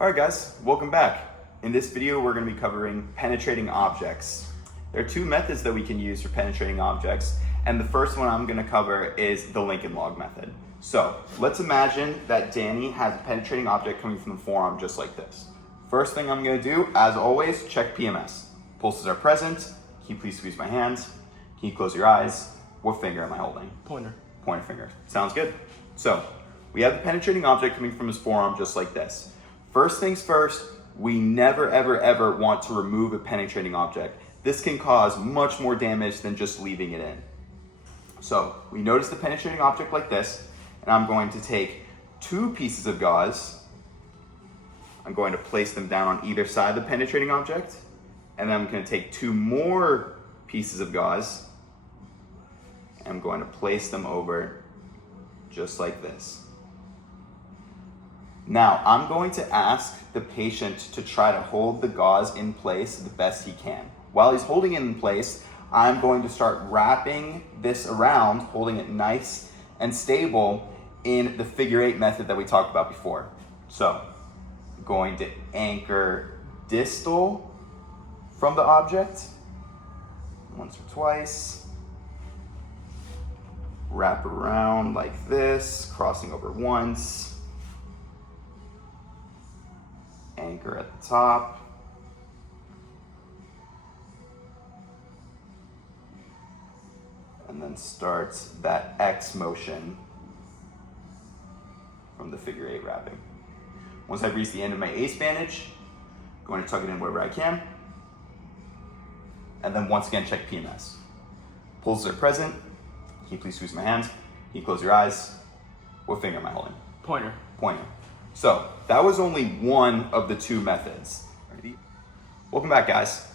All right guys, welcome back. In this video, we're going to be covering penetrating objects. There are two methods that we can use for penetrating objects, and the first one I'm going to cover is the Lincoln log method. So let's imagine that Danny has a penetrating object coming from the forearm just like this. First thing I'm going to do, as always, check PMS. Pulses are present. Can you please squeeze my hands? Can you close your eyes? What finger am I holding? Pointer. Pointer finger. Sounds good. So we have the penetrating object coming from his forearm just like this. First things first, we never, ever want to remove a penetrating object. This can cause much more damage than just leaving it in. So we notice the penetrating object like this, and I'm going to take two pieces of gauze. I'm going to place them down on either side of the penetrating object, and then I'm going to take two more pieces of gauze, and I'm going to place them over just like this. Now, I'm going to ask the patient to try to hold the gauze in place the best he can. While he's holding it in place, I'm going to start wrapping this around, holding it nice and stable in the figure eight method that we talked about before. So, I'm going to anchor distal from the object, once or twice, wrap around like this, crossing over once, anchor at the top, and then starts that X motion from the figure eight wrapping. Once I've reached the end of my ace bandage, I'm going to tuck it in wherever I can, and then once again check PMS. Pulses are present. Can you please squeeze my hand? Can you close your eyes? What finger am I holding? Pointer. Pointer. So that was only one of the two methods. Welcome back, guys.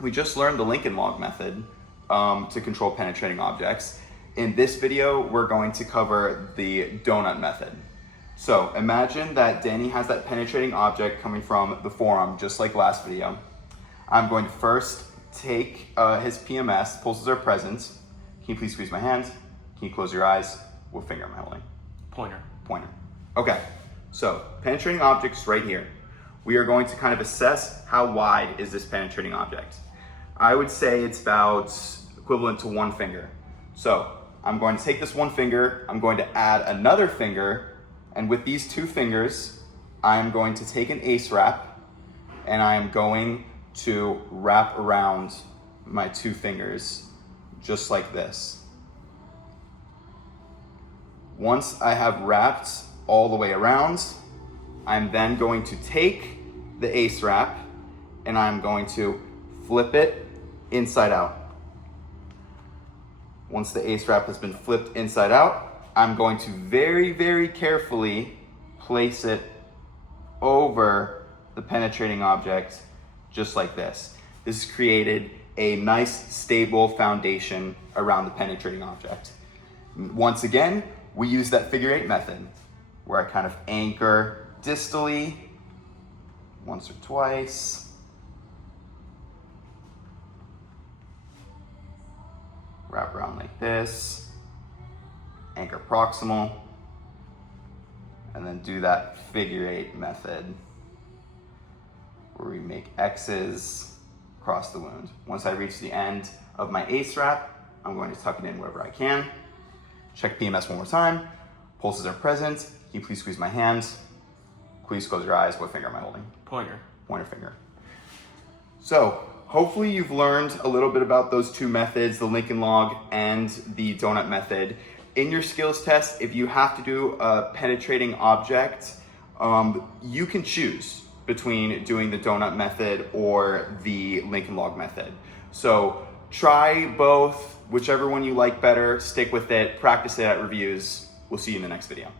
We just learned the Lincoln log method to control penetrating objects. In this video, we're going to cover the donut method. So imagine that Danny has that penetrating object coming from the forearm, just like last video. I'm going to first take his PMS, pulses are present. Can you please squeeze my hand? Can you close your eyes? What finger am I holding? Pointer. Pointer. Okay, so penetrating objects right here. We are going to kind of assess how wide is this penetrating object. I would say it's about equivalent to one finger. So I'm going to take this one finger, I'm going to add another finger, and with these two fingers, I'm going to take an ace wrap, and I am going to wrap around my two fingers just like this. Once I have wrapped all the way around, I'm then going to take the ace wrap and I'm going to flip it inside out. Once the ace wrap has been flipped inside out, I'm going to very carefully place it over the penetrating object just like this. This has created a nice stable foundation around the penetrating object. Once again, we use that figure eight method where I kind of anchor distally once or twice, wrap around like this, anchor proximal, and then do that figure eight method where we make X's across the wound. Once I reach the end of my ace wrap, I'm going to tuck it in wherever I can. Check PMS one more time. Pulses are present. Can you please squeeze my hands? Please close your eyes. What finger am I holding? Pointer. Pointer finger. So hopefully you've learned a little bit about those two methods, the Lincoln log and the donut method. In your skills test, if you have to do a penetrating object, you can choose between doing the donut method or the Lincoln log method. So try both, whichever one you like better, stick with it, practice it at reviews. We'll see you in the next video.